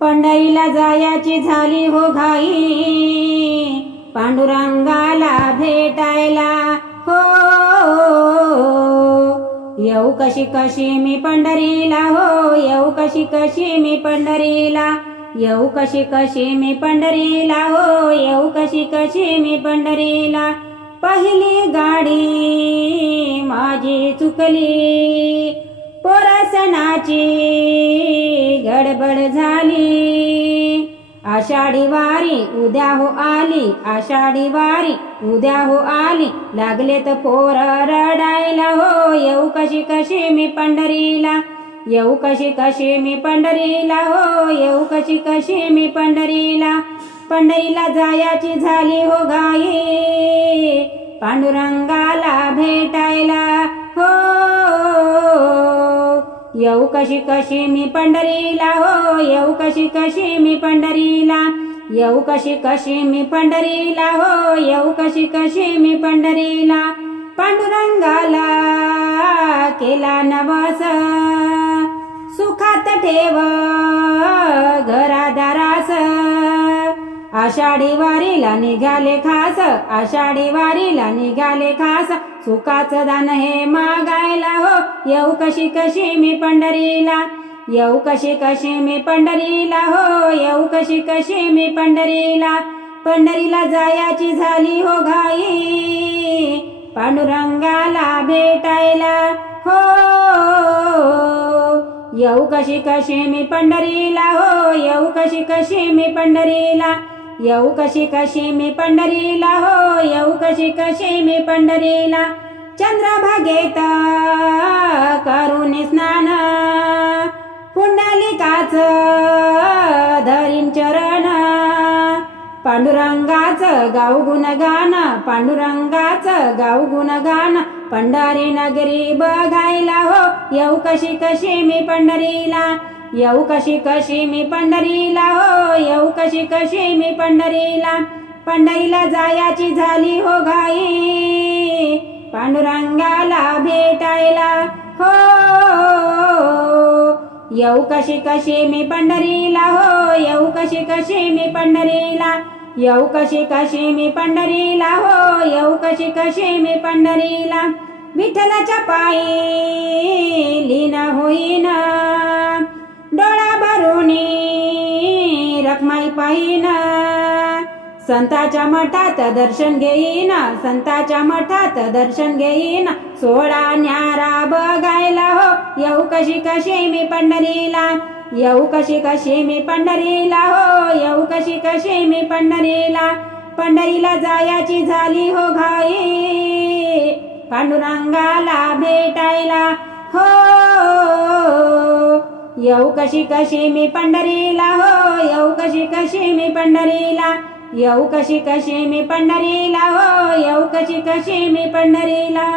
पंढरीला जायाची झाली हो घाई. पांडुरंगाला भेटायला हो. येऊ कशी कशी मी पंढरीला हो. येऊ कशी कशी मी पंढरीला. येऊ कशी कशी मी पंढरीला हो. येऊ कशी कशी मी पंढरीला. पहिली गाडी माझी चुकली. पोरसनाची गडबड झाली. आषाढी वारी उद्या हो आली आषाढी वारी उद्या हो आली. लागले तर पोर रडायला हो येऊ कशी कशी मी पंढरीला. येऊ कशी कशी मी पंढरीला हो येऊ कशी कशी मी पंढरीला. पंढरीला जायाची झाली हो गाई पांडुरंगाला भेटायला. येऊ कशी कशी मी पंढरीला हो येऊ कशी कशी मी पंढरीला. येऊ कशी कशी मी पंढरीला हो येऊ कशी कशी मी पंढरीला. पांडुरंगाला केला नवस. सुखात ठेव घरादारास आषाढी वारीला निघाले खास आषाढी वारीला निघाले खास. सुखाचं दान हे मागायला हो. येऊ कशी कशी मी पंढरीला. येऊ कशी कशी मी पंढरीला हो. येऊ कशी कशी मी पंढरीला. पंढरीला जायाची झाली हो घाई. पांडुरंगाला भेटायला हो. येऊ कशी कशी मी पंढरीला हो. येऊ कशी कशी मी पंढरीला. येऊ कशी कशी मी पंढरीला हो येऊ कशी कशी मी पंढरीला. चंद्रभागेत करून स्नान पुंडलिकाच धरीन चरण. पांडुरंगाचं गाऊ गुणगान पांडुरंगाचं गाऊ गुणगान पंढरी नगरी बघायला हो येऊ कशी कशी मी पंढरीला. येऊ कशी कशी मी पंढरीला हो येऊ कशी कशी मी पंढरीला. पंढरीला जायाची झाली हो घाई पांडुरंगाला भेटायला हो. येऊ कशी कशी मी पंढरीला हो येऊ कशी कशी मी पंढरीला. येऊ कशी कशी मी पंढरीला हो येऊ कशी कशी मी पंढरीला. विठ्ठलाच्या पायी लीन होईन रखमाई पाहिन. संताच्या मठात दर्शन घेईन. संताच्या मठात दर्शन घेईन. सोळा न्यारा बघायला हो. येऊ कशी कशी मी पंढरीला. येऊ कशी कशी मी पंढरीला हो. येऊ कशी कशी मी पंढरीला. पंढरीला जायाची झाली हो घाई. पांडुरंगाला भेटायला हो. येऊ कशी कशी मी पंढरीला हो येऊ कशी कशी मी पंढरीला. येऊ कशी कशी मी पंढरीला हो येऊ कशी कशी मी पंढरीला.